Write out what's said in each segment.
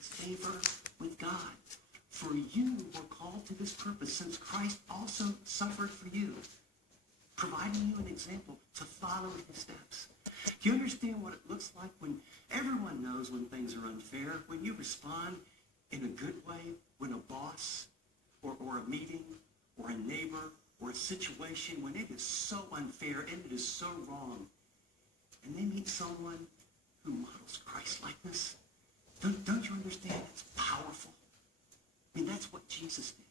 is favor with God. For you were called to this purpose, since Christ also suffered for you, providing you an example to follow in his steps. Do you understand what it looks like when everyone knows when things are unfair, when you respond in a good way, when a boss or a meeting or a neighbor or a situation, when it is so unfair and it is so wrong, and they meet someone who models Christ-likeness? Don't you understand? It's powerful. I mean, that's what Jesus did.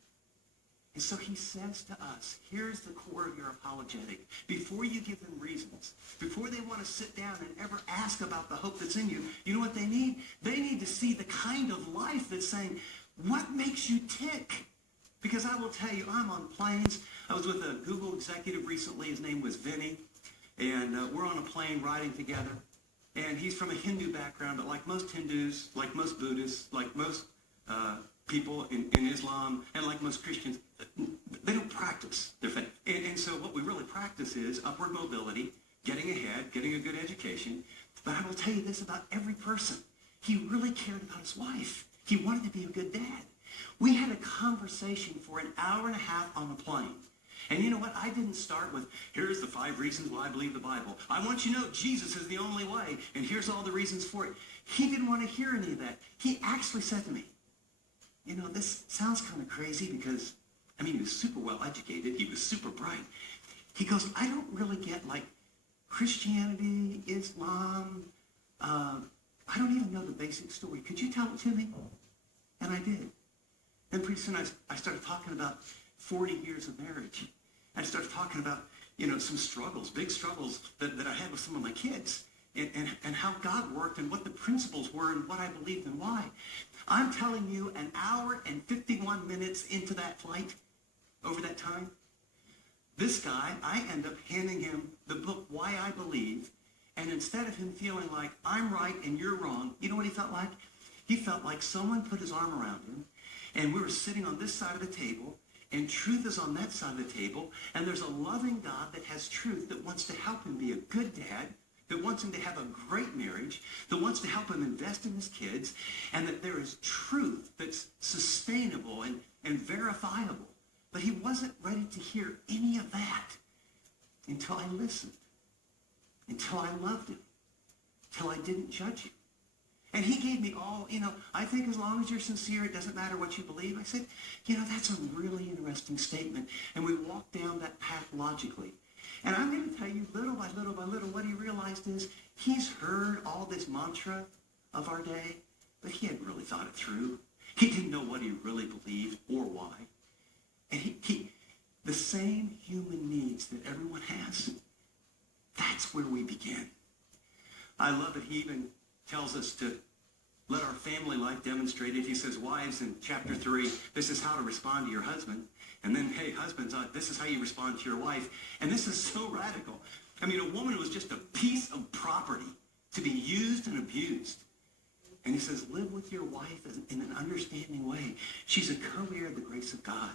And so he says to us, here's the core of your apologetic. Before you give them reasons, before they want to sit down and ever ask about the hope that's in you, you know what they need? They need to see the kind of life that's saying, what makes you tick? Because I will tell you, I'm on planes. I was with a Google executive recently. His name was Vinny. And we're on a plane riding together. And he's from a Hindu background, but like most Hindus, like most Buddhists, like most people in Islam, and like most Christians, they don't practice their faith. And so what we really practice is upward mobility, getting ahead, getting a good education. But I will tell you this about every person. He really cared about his wife. He wanted to be a good dad. We had a conversation for an hour and a half on the plane. And you know what? I didn't start with, here's the 5 reasons why I believe the Bible. I want you to know Jesus is the only way, and here's all the reasons for it. He didn't want to hear any of that. He actually said to me, you know, this sounds kind of crazy because, I mean, he was super well educated. He was super bright. He goes, I don't really get, like, Christianity, Islam. I don't even know the basic story. Could you tell it to me? And I did. Then pretty soon I started talking about 40 years of marriage. I started talking about, you know, some struggles, big struggles that I had with some of my kids, and how God worked and what the principles were and what I believed and why. I'm telling you, an hour and 51 minutes into that flight, over that time, this guy, I end up handing him the book, Why I Believe, and instead of him feeling like I'm right and you're wrong, you know what he felt like? He felt like someone put his arm around him, and we were sitting on this side of the table, and truth is on that side of the table, and there's a loving God that has truth that wants to help him be a good dad, that wants him to have a great marriage, that wants to help him invest in his kids, and that there is truth that's sustainable and verifiable. But he wasn't ready to hear any of that until I listened, until I loved him, until I didn't judge him. And he gave me all, you know, I think as long as you're sincere, it doesn't matter what you believe. I said, you know, that's a really interesting statement. And we walked down that path logically. And I'm going to tell you, little by little by little, what he realized is he's heard all this mantra of our day, but he hadn't really thought it through. He didn't know what he really believed or why. And he the same human needs that everyone has, that's where we begin. I love that he even tells us to let our family life demonstrate it. He says, wives, in chapter 3, this is how to respond to your husband. And then, hey, husbands, this is how you respond to your wife. And this is so radical. I mean, a woman was just a piece of property to be used and abused. And he says, live with your wife in an understanding way. She's a co-heir of the grace of God.